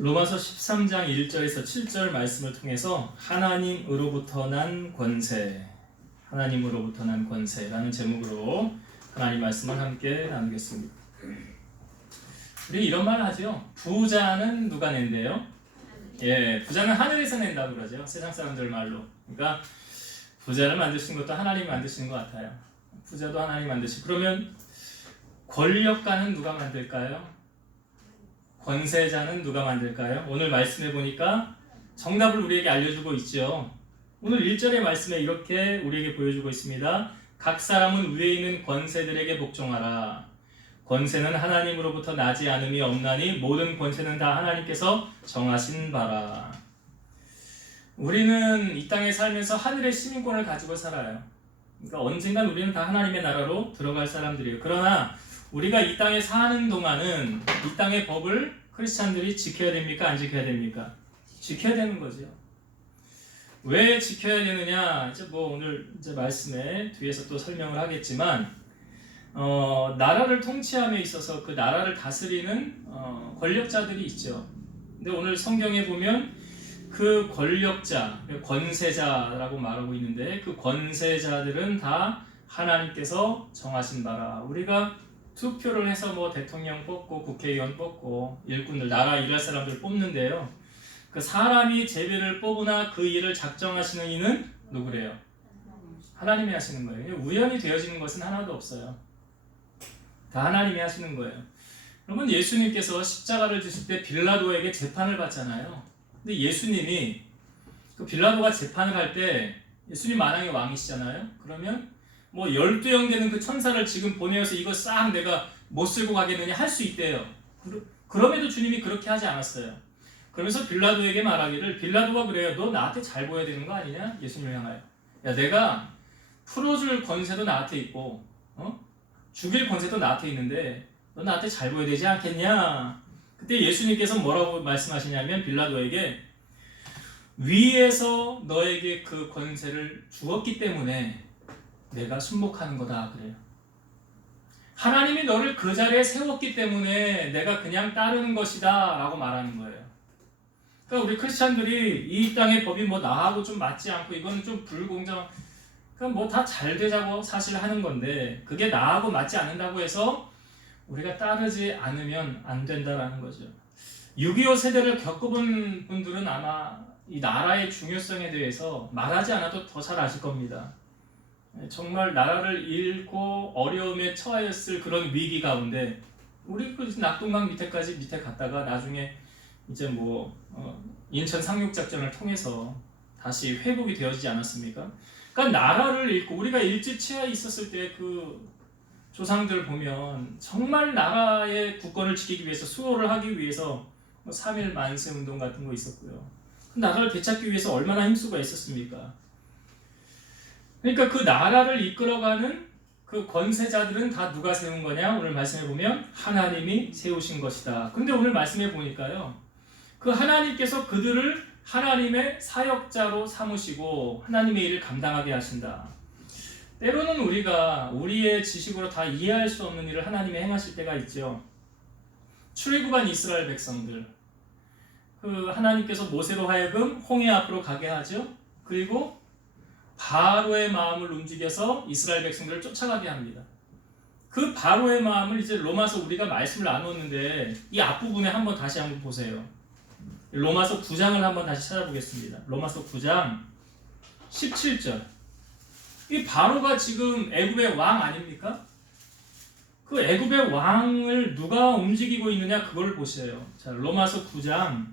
로마서 13장 1절에서 7절 말씀을 통해서 하나님으로부터 난 권세, 하나님으로부터 난 권세라는 제목으로 하나님 말씀을 함께 나누겠습니다. 우리 이런 말 하죠. 부자는 누가 낸대요? 예, 부자는 하늘에서 낸다고 그러죠. 세상 사람들 말로. 그러니까 부자를 만드신 것도 하나님이 만드시는 것 같아요. 부자도 하나님이 만드시고. 그러면 권력가는 누가 만들까요? 권세자는 누가 만들까요? 오늘 말씀해 보니까 정답을 우리에게 알려주고 있죠. 오늘 1절의 말씀에 이렇게 우리에게 보여주고 있습니다. 각 사람은 위에 있는 권세들에게 복종하라. 권세는 하나님으로부터 나지 않음이 없나니 모든 권세는 다 하나님께서 정하신 바라. 우리는 이 땅에 살면서 하늘의 시민권을 가지고 살아요. 그러니까 언젠간 우리는 다 하나님의 나라로 들어갈 사람들이에요. 그러나 우리가 이 땅에 사는 동안은 이 땅의 법을 크리스찬들이 지켜야 됩니까? 안 지켜야 됩니까? 지켜야 되는 거죠. 왜 지켜야 되느냐? 이제 오늘 이제 말씀에 뒤에서 또 설명을 하겠지만, 나라를 통치함에 있어서 그 나라를 다스리는 권력자들이 있죠. 근데 오늘 성경에 보면 그 권력자, 권세자라고 말하고 있는데 그 권세자들은 다 하나님께서 정하신 바라. 우리가 투표를 해서 대통령 뽑고 국회의원 뽑고 일꾼들, 나라 일할 사람들 뽑는데요. 그 사람이 제비를 뽑으나 그 일을 작정하시는 이는 누구래요? 하나님이 하시는 거예요. 우연히 되어지는 것은 하나도 없어요. 다 하나님이 하시는 거예요. 여러분, 예수님께서 십자가를 지실 때 빌라도에게 재판을 받잖아요. 근데 예수님이 그 빌라도가 재판을 할 때 예수님 만왕의 왕이시잖아요. 그러면 12형 되는 그 천사를 지금 보내어서 이거 싹 내가 못 쓸고 가겠느냐 할 수 있대요. 그럼에도 주님이 그렇게 하지 않았어요. 그러면서 빌라도에게 말하기를, 빌라도가 그래요. 너 나한테 잘 보여야 되는 거 아니냐? 예수님을 향하여. 야, 내가 풀어줄 권세도 나한테 있고 죽일 권세도 나한테 있는데 너 나한테 잘 보여야 되지 않겠냐? 그때 예수님께서 뭐라고 말씀하시냐면 빌라도에게 위에서 너에게 그 권세를 주었기 때문에 내가 순복하는 거다 그래요. 하나님이 너를 그 자리에 세웠기 때문에 내가 그냥 따르는 것이다 라고 말하는 거예요. 그러니까 우리 크리스찬들이 이 땅의 법이 나하고 좀 맞지 않고 이거는 좀 불공정, 그러니까 다 잘 되자고 사실 하는 건데 그게 나하고 맞지 않는다고 해서 우리가 따르지 않으면 안 된다라는 거죠. 6.25 세대를 겪어본 분들은 아마 이 나라의 중요성에 대해서 말하지 않아도 더 잘 아실 겁니다. 정말 나라를 잃고 어려움에 처하였을 그런 위기 가운데 우리 그 낙동강 밑에 갔다가 나중에 이제 인천 상륙작전을 통해서 다시 회복이 되어지지 않았습니까? 그러니까 나라를 잃고 우리가 일제치하에 있었을 때 그 조상들 보면 정말 나라의 국권을 지키기 위해서 수호를 하기 위해서 3.1 만세 운동 같은 거 있었고요. 그 나라를 되찾기 위해서 얼마나 힘쓰고 있었습니까? 그러니까 그 나라를 이끌어가는 그 권세자들은 다 누가 세운 거냐? 오늘 말씀해 보면 하나님이 세우신 것이다. 근데 오늘 말씀해 보니까요, 그 하나님께서 그들을 하나님의 사역자로 삼으시고 하나님의 일을 감당하게 하신다. 때로는 우리가 우리의 지식으로 다 이해할 수 없는 일을 하나님이 행하실 때가 있죠. 출애굽한 이스라엘 백성들, 그 하나님께서 모세로 하여금 홍해 앞으로 가게 하죠. 그리고 바로의 마음을 움직여서 이스라엘 백성들을 쫓아가게 합니다. 그 바로의 마음을 이제 로마서 우리가 말씀을 나눴는데 이 앞부분에 다시 한번 보세요. 로마서 9장을 한번 다시 찾아보겠습니다. 로마서 9장 17절. 이 바로가 지금 애굽의 왕 아닙니까? 그 애굽의 왕을 누가 움직이고 있느냐 그걸 보세요. 자, 로마서 9장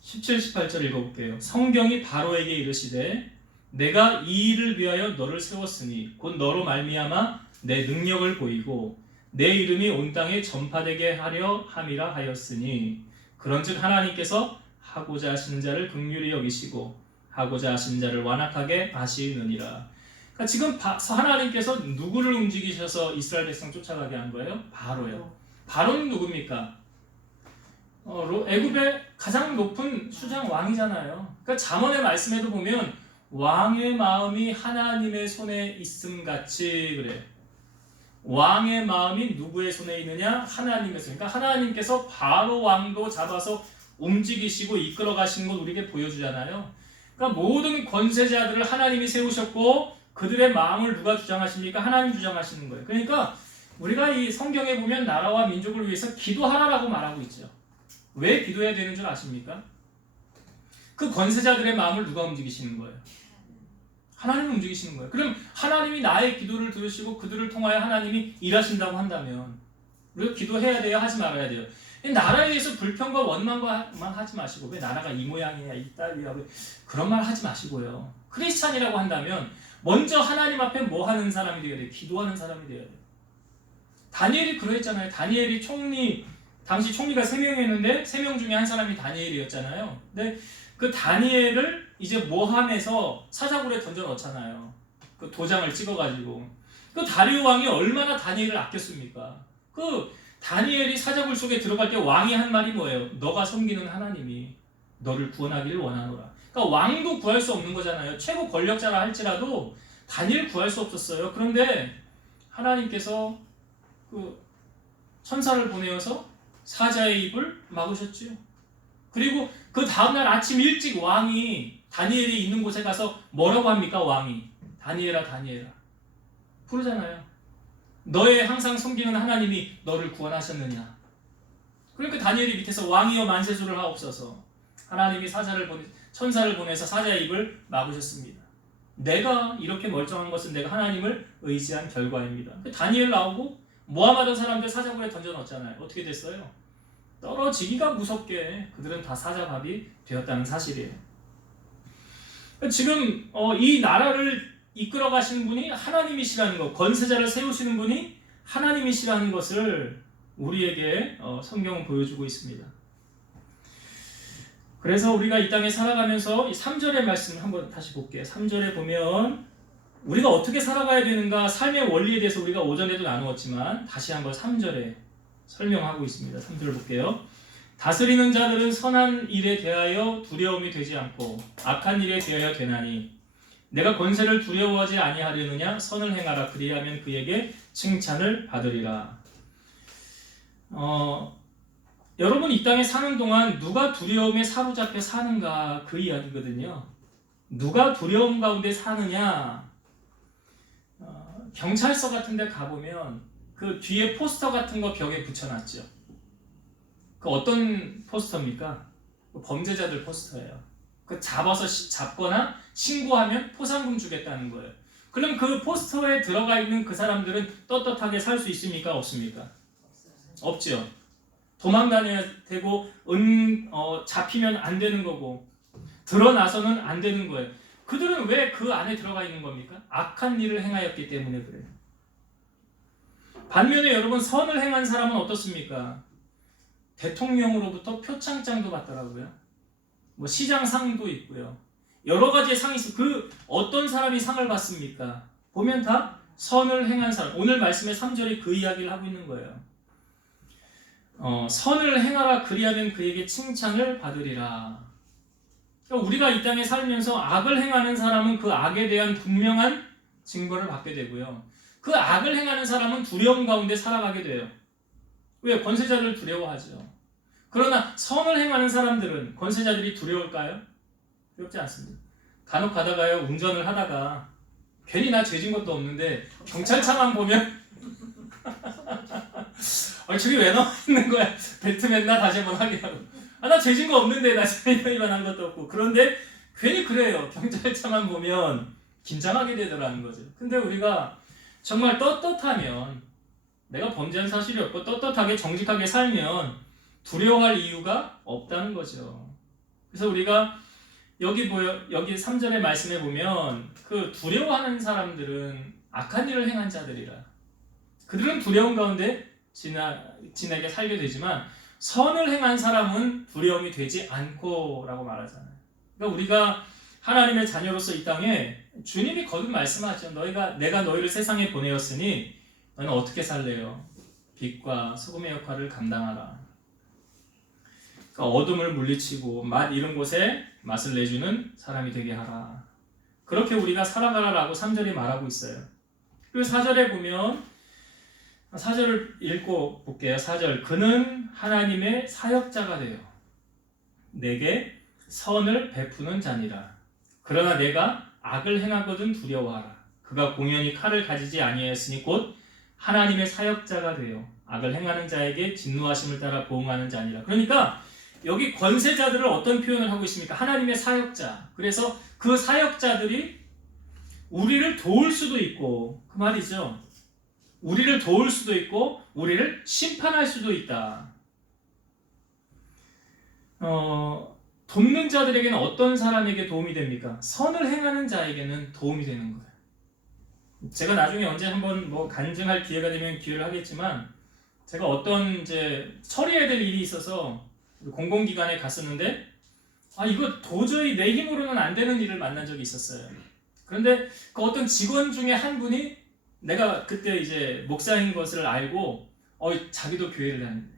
17, 18절 읽어볼게요. 성경이 바로에게 이르시되 내가 이 일을 위하여 너를 세웠으니 곧 너로 말미암아 내 능력을 보이고 내 이름이 온 땅에 전파되게 하려 함이라 하였으니 그런즉 하나님께서 하고자 하시는 자를 긍휼히 여기시고 하고자 하시는 자를 완악하게 하시느니라. 그러니까 지금 하나님께서 누구를 움직이셔서 이스라엘 백성 쫓아가게 한 거예요? 바로요. 바로는 누굽니까? 애굽의 가장 높은 수장 왕이잖아요. 그러니까 잠언의 말씀에도 보면 왕의 마음이 하나님의 손에 있음 같이 그래. 왕의 마음이 누구의 손에 있느냐? 하나님의 손. 그러니까 하나님께서 바로 왕도 잡아서 움직이시고 이끌어 가시는 걸 우리에게 보여주잖아요. 그러니까 모든 권세자들을 하나님이 세우셨고 그들의 마음을 누가 주장하십니까? 하나님 주장하시는 거예요. 그러니까 우리가 이 성경에 보면 나라와 민족을 위해서 기도하라라고 말하고 있죠. 왜 기도해야 되는 줄 아십니까? 그 권세자들의 마음을 누가 움직이시는 거예요? 하나님이 움직이시는 거예요. 그럼 하나님이 나의 기도를 들으시고 그들을 통하여 하나님이 일하신다고 한다면 우리가 기도해야 돼요? 하지 말아야 돼요? 나라에 대해서 불평과 원망만 하지 마시고 왜 나라가 이 모양이야 이 딸이야 그런 말 하지 마시고요. 크리스찬이라고 한다면 먼저 하나님 앞에 뭐 하는 사람이 되어야 돼요? 기도하는 사람이 되어야 돼요. 다니엘이 그러했잖아요. 다니엘이 당시 총리가 3명이었는데 3명 중에 한 사람이 다니엘이었잖아요. 근데 그 다니엘을 이제 모함해서 사자굴에 던져 넣잖아요. 그 도장을 찍어가지고. 그 다리오 왕이 얼마나 다니엘을 아꼈습니까? 그 다니엘이 사자굴 속에 들어갈 때 왕이 한 말이 뭐예요? 너가 섬기는 하나님이 너를 구원하기를 원하노라. 그러니까 왕도 구할 수 없는 거잖아요. 최고 권력자라 할지라도 다니엘 구할 수 없었어요. 그런데 하나님께서 그 천사를 보내어서 사자의 입을 막으셨지요. 그리고 그 다음날 아침 일찍 왕이 다니엘이 있는 곳에 가서 뭐라고 합니까? 왕이 다니엘아 다니엘아 부르잖아요. 너의 항상 섬기는 하나님이 너를 구원하셨느냐. 그러니까 다니엘이 밑에서 왕이여 만세수를 하옵소서. 하나님이 천사를 보내서 사자의 입을 막으셨습니다. 내가 이렇게 멀쩡한 것은 내가 하나님을 의지한 결과입니다. 다니엘 나오고 모함하던 사람들 사자굴에 던져 넣었잖아요. 어떻게 됐어요? 떨어지기가 무섭게 그들은 다 사자밥이 되었다는 사실이에요. 지금 이 나라를 이끌어 가시는 분이 하나님이시라는 것, 권세자를 세우시는 분이 하나님이시라는 것을 우리에게 성경은 보여주고 있습니다. 그래서 우리가 이 땅에 살아가면서 이 3절의 말씀을 한번 다시 볼게요. 3절에 보면 우리가 어떻게 살아가야 되는가 삶의 원리에 대해서 우리가 오전에도 나누었지만 다시 한번 3절에 설명하고 있습니다. 3절을 볼게요. 다스리는 자들은 선한 일에 대하여 두려움이 되지 않고 악한 일에 대하여 되나니 내가 권세를 두려워하지 아니하려느냐 선을 행하라 그리하면 그에게 칭찬을 받으리라. 여러분 이 땅에 사는 동안 누가 두려움에 사로잡혀 사는가 그 이야기거든요. 누가 두려움 가운데 사느냐. 경찰서 같은 데 가보면 그 뒤에 포스터 같은 거 벽에 붙여놨죠. 그 어떤 포스터입니까? 범죄자들 포스터예요. 그 잡거나 신고하면 포상금 주겠다는 거예요. 그럼 그 포스터에 들어가 있는 그 사람들은 떳떳하게 살 수 있습니까? 없습니까? 없죠. 도망 다녀야 되고 잡히면 안 되는 거고 드러나서는 안 되는 거예요. 그들은 왜 그 안에 들어가 있는 겁니까? 악한 일을 행하였기 때문에 그래요. 반면에 여러분 선을 행한 사람은 어떻습니까? 대통령으로부터 표창장도 받더라고요. 뭐 시장상도 있고요. 여러 가지의 상이 있어요. 그 어떤 사람이 상을 받습니까? 보면 다 선을 행한 사람. 오늘 말씀의 3절이 그 이야기를 하고 있는 거예요. 선을 행하라 그리하면 그에게 칭찬을 받으리라. 그러니까 우리가 이 땅에 살면서 악을 행하는 사람은 그 악에 대한 분명한 징벌을 받게 되고요. 그 악을 행하는 사람은 두려움 가운데 살아가게 돼요. 왜? 권세자들을 두려워하죠. 그러나 선을 행하는 사람들은 권세자들이 두려울까요? 두렵지 않습니다. 간혹 가다가요 운전을 하다가 괜히 나 죄진 것도 없는데 경찰차만 보면 저기 왜 나와 있는 거야? 배트맨 나 다시 한번 확인하고 나 죄진 거 없는데 나 죄인만 한 것도 없고 그런데 괜히 그래요. 경찰차만 보면 긴장하게 되더라는 거죠. 근데 우리가 정말 떳떳하면 내가 범죄한 사실이 없고 떳떳하게 정직하게 살면 두려워할 이유가 없다는 거죠. 그래서 우리가 여기 3절의 말씀에 보면 그 두려워하는 사람들은 악한 일을 행한 자들이라. 그들은 두려움 가운데 지나게 살게 되지만 선을 행한 사람은 두려움이 되지 않고 라고 말하잖아요. 그러니까 우리가 하나님의 자녀로서 이 땅에 주님이 거듭 말씀하죠. 내가 너희를 세상에 보내었으니 너는 어떻게 살래요? 빛과 소금의 역할을 감당하라. 그러니까 어둠을 물리치고 맛 이런 곳에 맛을 내주는 사람이 되게 하라. 그렇게 우리가 살아가라라고 3절이 말하고 있어요. 그리고 4절에 보면 4절을 읽고 볼게요. 4절 그는 하나님의 사역자가 돼요. 내게 선을 베푸는 자니라. 그러나 내가 악을 행하거든 두려워하라. 그가 공연히 칼을 가지지 아니하였으니 곧 하나님의 사역자가 되어 악을 행하는 자에게 진노하심을 따라 보응하는 자니라. 그러니까 여기 권세자들을 어떤 표현을 하고 있습니까? 하나님의 사역자. 그래서 그 사역자들이 우리를 도울 수도 있고, 그 말이죠. 우리를 도울 수도 있고 우리를 심판할 수도 있다. 돕는 자들에게는 어떤 사람에게 도움이 됩니까? 선을 행하는 자에게는 도움이 되는 거예요. 제가 나중에 언제 한번 뭐 간증할 기회가 되면 기회를 하겠지만, 제가 어떤 이제 처리해야 될 일이 있어서 공공기관에 갔었는데, 이거 도저히 내 힘으로는 안 되는 일을 만난 적이 있었어요. 그런데 그 어떤 직원 중에 한 분이, 내가 그때 이제 목사인 것을 알고 자기도 교회를 다니는데,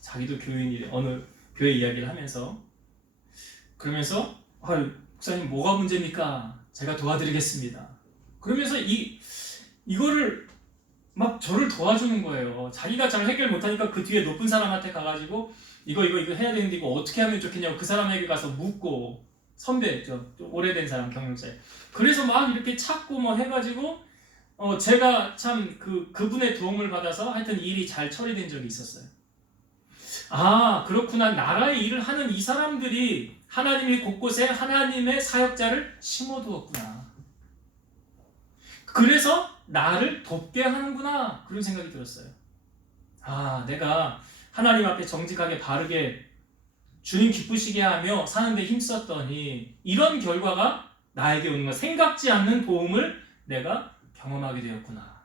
자기도 교인이 어느 교회 이야기를 하면서, 그러면서 목사님 뭐가 문제입니까? 제가 도와드리겠습니다. 그러면서 이거를 막 저를 도와주는 거예요. 자기가 잘 해결 못하니까 그 뒤에 높은 사람한테 가가지고 이거 해야 되는데 이거 어떻게 하면 좋겠냐고 그 사람에게 가서 묻고, 선배죠. 오래된 사람, 경력자. 그래서 막 이렇게 찾고 뭐 해가지고 제가 참 그분의 도움을 받아서 하여튼 일이 잘 처리된 적이 있었어요. 그렇구나. 나라의 일을 하는 이 사람들이 하나님이 곳곳에 하나님의 사역자를 심어두었구나. 그래서 나를 돕게 하는구나. 그런 생각이 들었어요. 내가 하나님 앞에 정직하게 바르게 주님 기쁘시게 하며 사는데 힘썼더니 이런 결과가 나에게 오는 거, 생각지 않는 도움을 내가 경험하게 되었구나.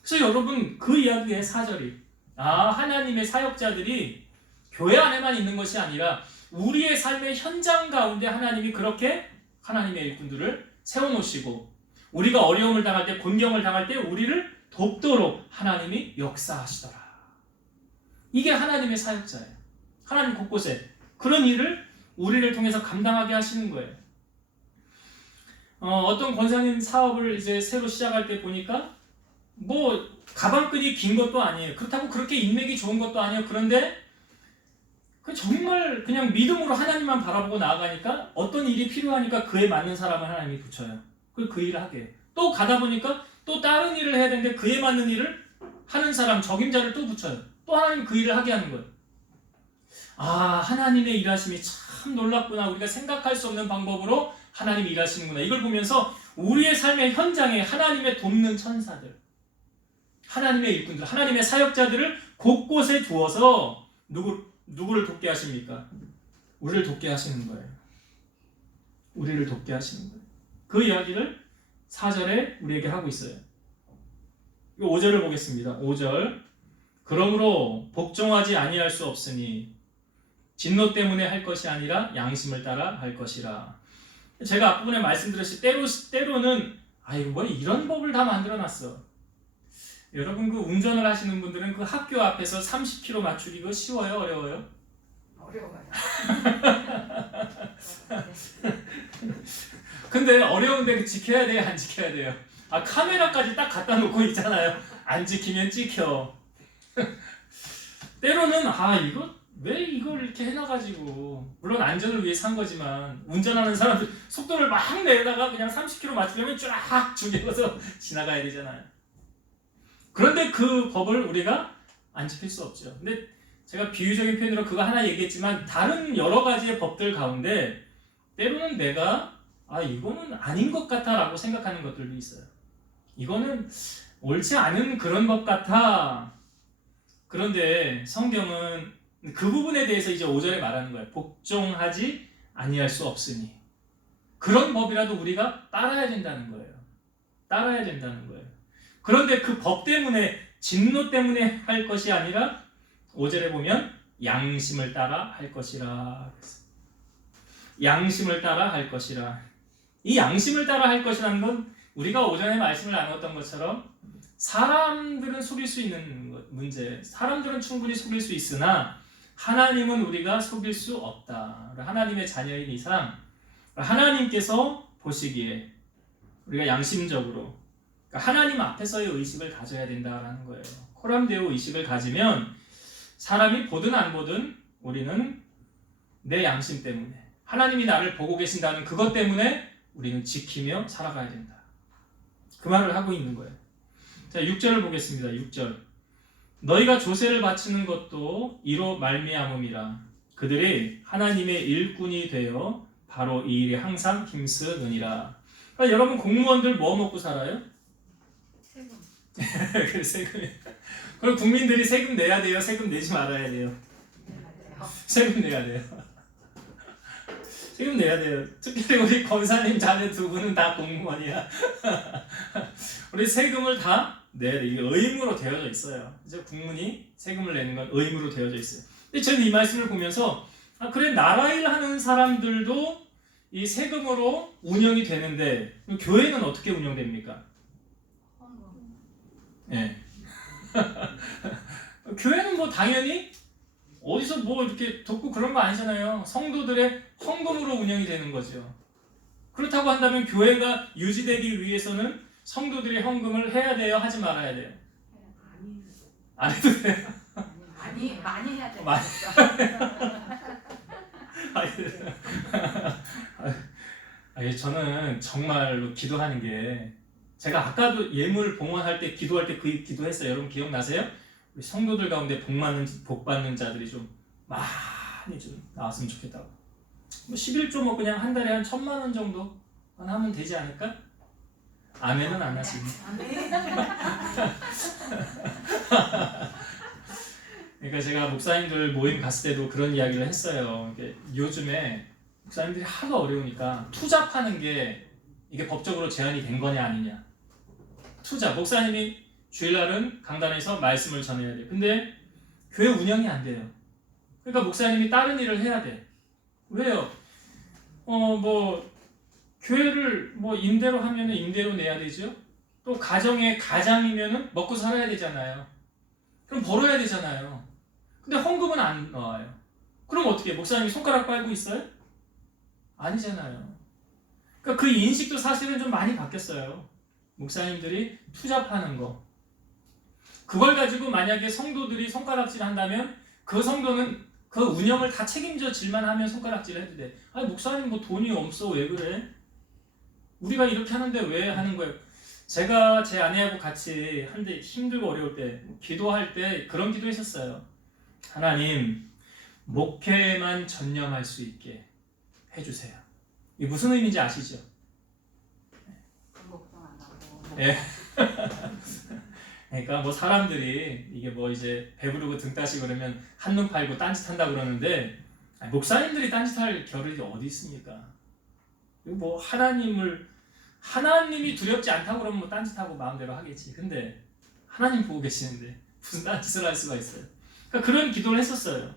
그래서 여러분, 그 이야기의 4절이 하나님의 사역자들이 교회 안에만 있는 것이 아니라 우리의 삶의 현장 가운데 하나님이 그렇게 하나님의 일꾼들을 세워놓으시고, 우리가 어려움을 당할 때, 곤경을 당할 때 우리를 돕도록 하나님이 역사하시더라. 이게 하나님의 사역자예요. 하나님 곳곳에 그런 일을 우리를 통해서 감당하게 하시는 거예요. 어떤 권사님 사업을 이제 새로 시작할 때 보니까 뭐 가방끈이 긴 것도 아니에요. 그렇다고 그렇게 인맥이 좋은 것도 아니에요. 그런데 정말 그냥 믿음으로 하나님만 바라보고 나아가니까 어떤 일이 필요하니까 그에 맞는 사람을 하나님이 붙여요. 그 일을 하게 해요. 또 가다 보니까 또 다른 일을 해야 되는데 그에 맞는 일을 하는 사람, 적임자를 또 붙여요. 또 하나님 그 일을 하게 하는 거예요. 하나님의 일하심이 참 놀랍구나. 우리가 생각할 수 없는 방법으로 하나님이 일하시는구나. 이걸 보면서 우리의 삶의 현장에 하나님의 돕는 천사들, 하나님의 일꾼들, 하나님의 사역자들을 곳곳에 두어서 누구를 돕게 하십니까? 우리를 돕게 하시는 거예요. 우리를 돕게 하시는 거예요. 그 이야기를 4절에 우리에게 하고 있어요. 5절을 보겠습니다. 5절. 그러므로 복종하지 아니할 수 없으니 진노 때문에 할 것이 아니라 양심을 따라 할 것이라. 제가 앞부분에 말씀드렸듯이 때로는 뭐 이런 법을 다 만들어놨어. 여러분, 그 운전을 하시는 분들은 그 학교 앞에서 30km 맞추기 그거 쉬워요? 어려워요? 어려워요. 근데 어려운데 지켜야 돼요? 안 지켜야 돼요? 카메라까지 딱 갖다 놓고 있잖아요. 안 지키면 찍혀. 때로는 왜 이걸 이렇게 해놔가지고, 물론 안전을 위해 산 거지만 운전하는 사람들 속도를 막 내다가 그냥 30km 맞추려면 쫙 죽여서 지나가야 되잖아요. 그런데 그 법을 우리가 안 지킬 수 없죠. 근데 제가 비유적인 표현으로 그거 하나 얘기했지만 다른 여러 가지의 법들 가운데 때로는 내가 이거는 아닌 것 같아 라고 생각하는 것들도 있어요. 이거는 옳지 않은 그런 법 같아. 그런데 성경은 그 부분에 대해서 이제 5절에 말하는 거예요. 복종하지 아니할 수 없으니. 그런 법이라도 우리가 따라야 된다는 거예요. 따라야 된다는 거예요. 그런데 그 법 때문에, 진노 때문에 할 것이 아니라 5절에 보면 양심을 따라 할 것이라. 양심을 따라 할 것이라. 이 양심을 따라 할 것이라는 건 우리가 오전에 말씀을 나눴던 것처럼 사람들은 속일 수 있는 문제, 사람들은 충분히 속일 수 있으나 하나님은 우리가 속일 수 없다. 하나님의 자녀인 이상 하나님께서 보시기에 우리가 양심적으로 하나님 앞에서의 의식을 가져야 된다라는 거예요. 코람데오 의식을 가지면 사람이 보든 안 보든 우리는 내 양심 때문에, 하나님이 나를 보고 계신다는 그것 때문에 우리는 지키며 살아가야 된다. 그 말을 하고 있는 거예요. 자, 6절을 보겠습니다. 6절. 너희가 조세를 바치는 것도 이로 말미암음이라. 그들이 하나님의 일꾼이 되어 바로 이 일에 항상 힘쓰느니라. 그러니까 여러분, 공무원들 뭐 먹고 살아요? 세금. 그 세금. 그럼 국민들이 세금 내야 돼요? 세금 내지 말아야 돼요? 세금 내야 돼요. 세금 내야 돼요. 특별히 우리 권사님 자녀 두 분은 다 공무원이야. 우리 세금을 다 내야 돼. 이게 의무로 되어져 있어요. 이제 국민이 세금을 내는 건 의무로 되어져 있어요. 근데 저는 이 말씀을 보면서 그래, 나라 일 하는 사람들도 이 세금으로 운영이 되는데 교회는 어떻게 운영됩니까? 예. 교회는 뭐 당연히 어디서 뭐 이렇게 돕고 그런 거 아니잖아요. 성도들의 헌금으로 운영이 되는 거죠. 그렇다고 한다면 교회가 유지되기 위해서는 성도들이 헌금을 해야 돼요? 하지 말아야 돼요? 안 해도 돼요? 많이 해야 돼요. 저는 정말로 기도하는 게, 제가 아까도 예물 봉헌할 때 기도할 때 그 기도했어요. 여러분 기억나세요? 우리 성도들 가운데 복 받는 자들이 좀 많이 좀 나왔으면 좋겠다고. 뭐 11조 뭐 그냥 한 달에 한 1,000만 원 정도만 하면 되지 않을까? 아멘은 안 하십니다. 그러니까 제가 목사님들 모임 갔을 때도 그런 이야기를 했어요. 요즘에 목사님들이 하도 어려우니까 투자 파는 게 이게 법적으로 제한이 된 거냐 아니냐. 투자, 목사님이 주일날은 강단에서 말씀을 전해야 돼요. 근데 교회 운영이 안 돼요. 그러니까 목사님이 다른 일을 해야 돼. 왜요? 뭐 교회를 뭐 임대로 하면은 임대로 내야 되죠. 또 가장이면은 먹고 살아야 되잖아요. 그럼 벌어야 되잖아요. 근데 헌금은 안 나와요. 그럼 어떻게? 목사님이 손가락 빨고 있어요? 아니잖아요. 그러니까 그 인식도 사실은 좀 많이 바뀌었어요. 목사님들이 투자 파는 거. 그걸 가지고 만약에 성도들이 손가락질 한다면 그 성도는 그 운영을 다 책임져 질만 하면 손가락질 해도 돼. 아니, 목사님 뭐 돈이 없어. 왜 그래? 우리가 이렇게 하는데 왜 하는 거예요? 제가 제 아내하고 같이 한데 힘들고 어려울 때 기도할 때 그런 기도 했었어요. 하나님, 목회만 전념할 수 있게 해주세요. 이게 무슨 의미인지 아시죠? 예. 그러니까 뭐 사람들이 이게 뭐 이제 배부르고 등 따시고 그러면 한눈 팔고 딴짓한다 그러는데, 목사님들이 딴짓할 겨를이 어디 있습니까? 뭐 하나님이 두렵지 않다고 그러면 뭐 딴짓하고 마음대로 하겠지. 근데 하나님 보고 계시는데 무슨 딴짓을 할 수가 있어요? 그러니까 그런 기도를 했었어요.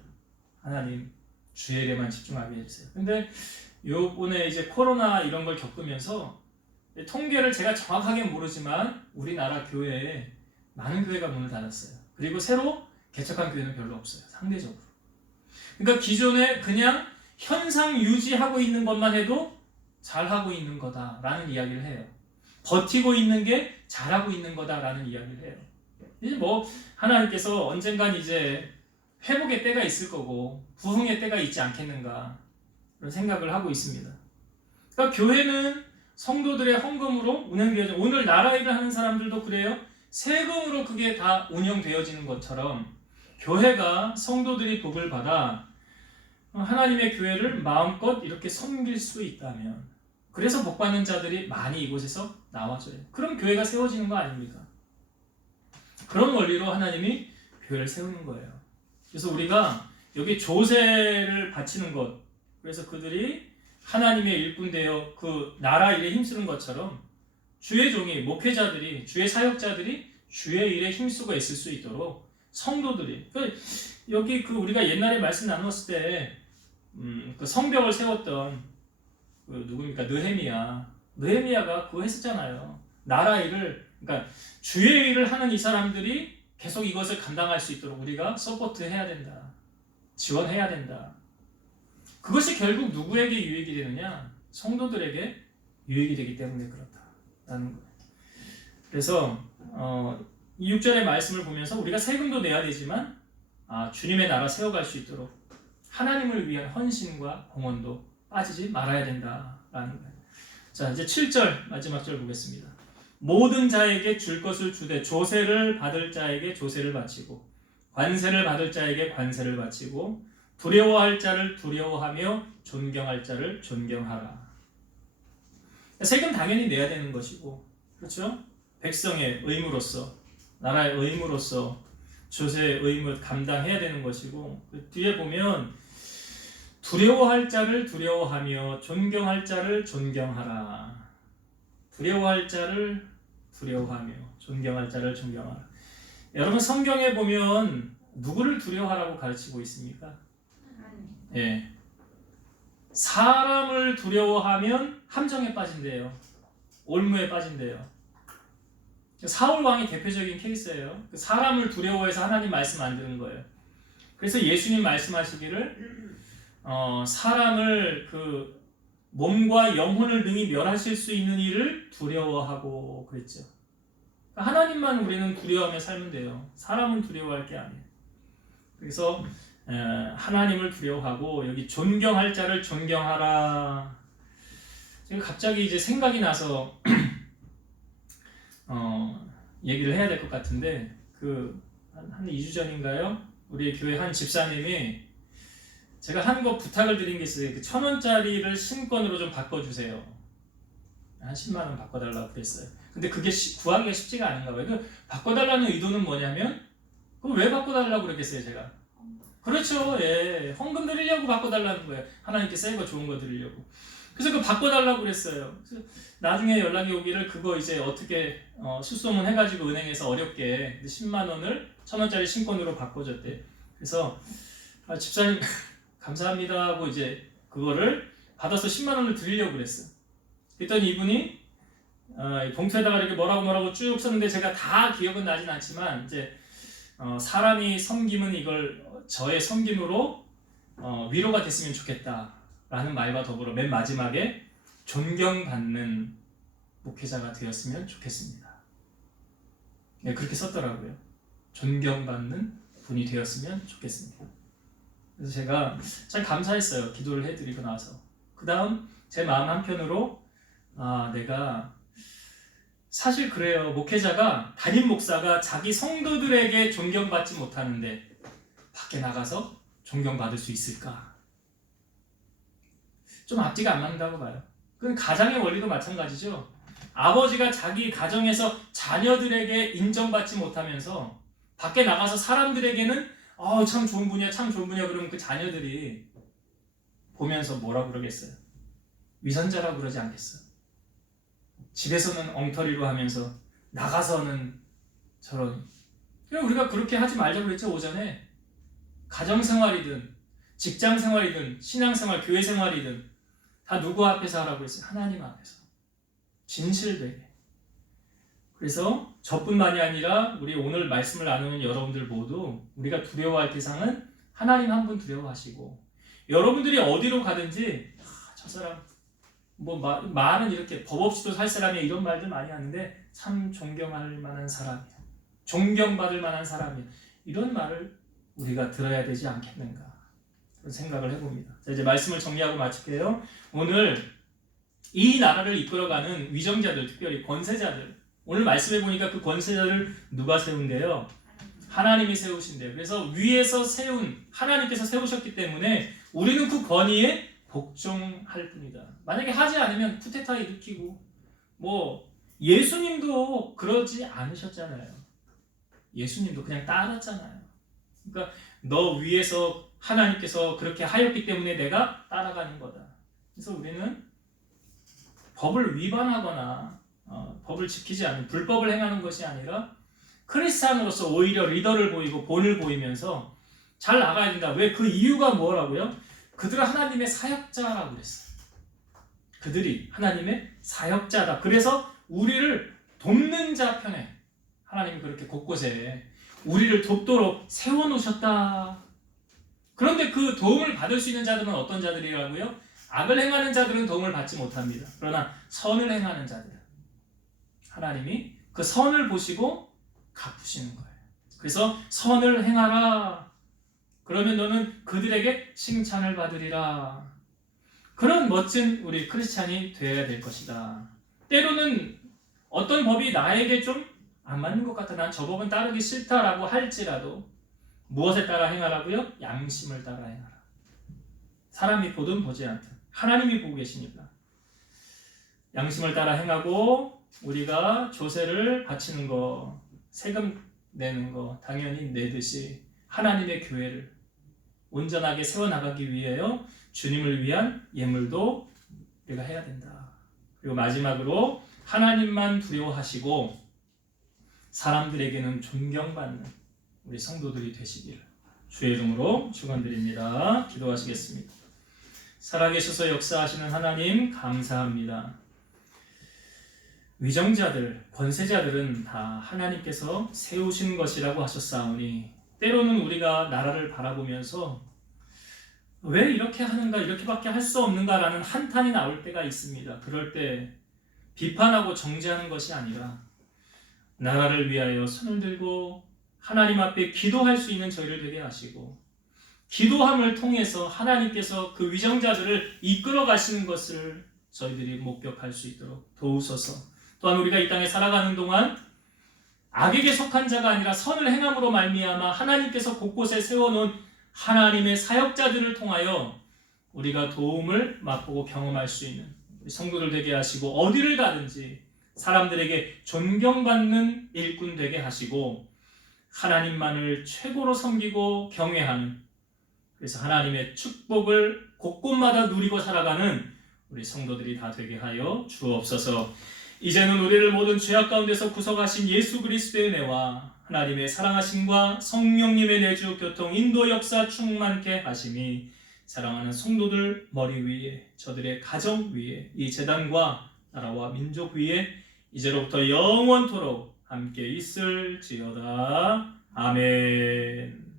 하나님, 주의 일에만 집중하게 해주세요. 근데 요번에 이제 코로나 이런 걸 겪으면서 통계를 제가 정확하게 모르지만 우리나라 교회에 많은 교회가 문을 닫았어요. 그리고 새로 개척한 교회는 별로 없어요. 상대적으로. 그러니까 기존에 그냥 현상 유지하고 있는 것만 해도 잘하고 있는 거다라는 이야기를 해요. 버티고 있는 게 잘하고 있는 거다라는 이야기를 해요. 이제 뭐 하나님께서 언젠간 이제 회복의 때가 있을 거고 부흥의 때가 있지 않겠는가 그런 생각을 하고 있습니다. 그러니까 교회는 성도들의 헌금으로 운영되어져. 오늘 나라 일을 하는 사람들도 그래요. 세금으로 그게 다 운영되어지는 것처럼 교회가 성도들이 복을 받아 하나님의 교회를 마음껏 이렇게 섬길 수 있다면, 그래서 복받는 자들이 많이 이곳에서 나와줘요. 그럼 교회가 세워지는 거 아닙니까? 그런 원리로 하나님이 교회를 세우는 거예요. 그래서 우리가 여기 조세를 바치는 것, 그래서 그들이 하나님의 일꾼 되어 그 나라 일에 힘쓰는 것처럼 주의 종이, 목회자들이, 주의 사역자들이 주의 일에 힘쓰고 있을 수 있도록 성도들이, 여기 그 우리가 옛날에 말씀 나눴을 때 그 성벽을 세웠던 그 누구입니까? 느헤미야가 그거 했었잖아요. 나라 일을, 그러니까 주의 일을 하는 이 사람들이 계속 이것을 감당할 수 있도록 우리가 서포트 해야 된다. 지원해야 된다. 그것이 결국 누구에게 유익이 되느냐? 성도들에게 유익이 되기 때문에 그렇다라는 거예요. 그래서 이 6절의 말씀을 보면서 우리가 세금도 내야 되지만 주님의 나라 세워갈 수 있도록 하나님을 위한 헌신과 공헌도 빠지지 말아야 된다라는 거예요. 자, 이제 7절 마지막 절 보겠습니다. 모든 자에게 줄 것을 주되 조세를 받을 자에게 조세를 바치고 관세를 받을 자에게 관세를 바치고 두려워할 자를 두려워하며 존경할 자를 존경하라. 세금 당연히 내야 되는 것이고, 그렇죠? 백성의 의무로서, 나라의 의무로서 조세의 의무를 감당해야 되는 것이고, 그 뒤에 보면 두려워할 자를 두려워하며 존경할 자를 존경하라. 두려워할 자를 두려워하며 존경할 자를 존경하라. 여러분, 성경에 보면 누구를 두려워하라고 가르치고 있습니까? 예. 사람을 두려워하면 함정에 빠진대요. 올무에 빠진대요. 사울 왕이 대표적인 케이스예요. 사람을 두려워해서 하나님 말씀 안 듣는 거예요. 그래서 예수님 말씀하시기를 사람을 그 몸과 영혼을 능히 멸하실 수 있는 일을 두려워하고 그랬죠. 하나님만 우리는 두려워하며 살면 돼요. 사람은 두려워할 게 아니에요. 그래서 하나님을 두려워하고 여기 존경할 자를 존경하라. 제가 갑자기 이제 생각이 나서 얘기를 해야 될 것 같은데 한 2주 전인가요? 우리 교회 한 집사님이 제가 한 거 부탁을 드린 게 있어요. 1,000원짜리를 신권으로 좀 바꿔주세요. 한 10만 원 바꿔달라고 그랬어요. 근데 그게 구하기가 쉽지가 않은가 봐요. 바꿔달라는 의도는 뭐냐면 그럼 왜 바꿔달라고 그랬겠어요, 제가? 그렇죠. 예. 헌금 드리려고 바꿔달라는 거예요. 하나님께 새 거 좋은 거 드리려고. 그래서 그 바꿔달라고 그랬어요. 그래서 나중에 연락이 오기를 그거 이제 어떻게 수소문 해가지고 은행에서 어렵게 10만 원을 1,000원짜리 신권으로 바꿔줬대. 그래서 집사님 감사합니다 하고 이제 그거를 받아서 10만 원을 드리려고 그랬어. 그랬더니 이분이 봉투에다가 이렇게 뭐라고 쭉 썼는데 제가 다 기억은 나진 않지만 이제 사람이 섬기면 이걸 저의 섬김으로 위로가 됐으면 좋겠다라는 말과 더불어 맨 마지막에 존경받는 목회자가 되었으면 좋겠습니다. 네, 그렇게 썼더라고요. 존경받는 분이 되었으면 좋겠습니다. 그래서 제가 참 감사했어요. 기도를 해드리고 나서. 그 다음 제 마음 한편으로 내가 사실 그래요. 목회자가 담임 목사가 자기 성도들에게 존경받지 못하는데 밖에 나가서 존경받을 수 있을까? 좀 앞뒤가 안 맞는다고 봐요. 그건 가장의 원리도 마찬가지죠. 아버지가 자기 가정에서 자녀들에게 인정받지 못하면서 밖에 나가서 사람들에게는 참 좋은 분이야, 참 좋은 분이야 그러면 그 자녀들이 보면서 뭐라 그러겠어요? 위선자라고 그러지 않겠어요? 집에서는 엉터리로 하면서 나가서는 저런. 우리가 그렇게 하지 말자고 그랬죠, 오전에. 가정생활이든 직장생활이든 신앙생활, 교회생활이든 다 누구 앞에서 하라고 했어요? 하나님 앞에서. 진실되게. 그래서 저뿐만이 아니라 우리 오늘 말씀을 나누는 여러분들 모두 우리가 두려워할 대상은 하나님 한 분 두려워하시고, 여러분들이 어디로 가든지 저 사람 말은 이렇게 법 없이도 살 사람이야 이런 말들 많이 하는데 참 존경할 만한 사람이야, 존경받을 만한 사람이야, 이런 말을 우리가 들어야 되지 않겠는가 그런 생각을 해봅니다. 자, 이제 말씀을 정리하고 마칠게요. 오늘 이 나라를 이끌어가는 위정자들, 특별히 권세자들, 오늘 말씀해 보니까 그 권세자를 누가 세운대요? 하나님이 세우신대요. 그래서 위에서 세운 하나님께서 세우셨기 때문에 우리는 그 권위에 복종할 뿐이다. 만약에 하지 않으면 쿠데타 일으키고, 예수님도 그러지 않으셨잖아요. 예수님도 그냥 따랐잖아요. 그러니까 너 위에서 하나님께서 그렇게 하였기 때문에 내가 따라가는 거다. 그래서 우리는 법을 위반하거나 법을 지키지 않는 불법을 행하는 것이 아니라 크리스찬으로서 오히려 리더를 보이고 본을 보이면서 잘 나가야 된다. 왜? 그 이유가 뭐라고요? 그들은 하나님의 사역자라고 그랬어요. 그들이 하나님의 사역자다. 그래서 우리를 돕는 자 편에 하나님이 그렇게 곳곳에 우리를 돕도록 세워놓으셨다. 그런데 그 도움을 받을 수 있는 자들은 어떤 자들이라고요? 악을 행하는 자들은 도움을 받지 못합니다. 그러나 선을 행하는 자들, 하나님이 그 선을 보시고 갚으시는 거예요. 그래서 선을 행하라. 그러면 너는 그들에게 칭찬을 받으리라. 그런 멋진 우리 크리스찬이 되어야 될 것이다. 때로는 어떤 법이 나에게 좀 안 맞는 것 같아, 난 저 법은 따르기 싫다라고 할지라도 무엇에 따라 행하라고요? 양심을 따라 행하라. 사람이 보든 보지 않든 하나님이 보고 계시니까 양심을 따라 행하고, 우리가 조세를 바치는 거, 세금 내는 거 당연히 내듯이 하나님의 교회를 온전하게 세워나가기 위하여 주님을 위한 예물도 우리가 해야 된다. 그리고 마지막으로 하나님만 두려워하시고 사람들에게는 존경받는 우리 성도들이 되시기를 주의 이름으로 축원드립니다. 기도하시겠습니다. 살아계셔서 역사하시는 하나님 감사합니다. 위정자들, 권세자들은 다 하나님께서 세우신 것이라고 하셨사오니 때로는 우리가 나라를 바라보면서 왜 이렇게 하는가, 이렇게밖에 할 수 없는가라는 한탄이 나올 때가 있습니다. 그럴 때 비판하고 정죄하는 것이 아니라 나라를 위하여 손을 들고 하나님 앞에 기도할 수 있는 저희를 되게 하시고, 기도함을 통해서 하나님께서 그 위정자들을 이끌어 가시는 것을 저희들이 목격할 수 있도록 도우소서. 또한 우리가 이 땅에 살아가는 동안 악에게 속한 자가 아니라 선을 행함으로 말미암아 하나님께서 곳곳에 세워놓은 하나님의 사역자들을 통하여 우리가 도움을 맛보고 경험할 수 있는 우리 성도들 되게 하시고, 어디를 가든지 사람들에게 존경받는 일꾼 되게 하시고 하나님만을 최고로 섬기고 경외하는, 그래서 하나님의 축복을 곳곳마다 누리고 살아가는 우리 성도들이 다 되게 하여 주옵소서. 이제는 우리를 모든 죄악 가운데서 구속하신 예수 그리스도의 은혜와 하나님의 사랑하심과 성령님의 내주 교통 인도 역사 충만케 하심이 사랑하는 성도들 머리 위에, 저들의 가정 위에, 이 제단과 나라와 민족 위에 이제로부터 영원토록 함께 있을지어다. 아멘.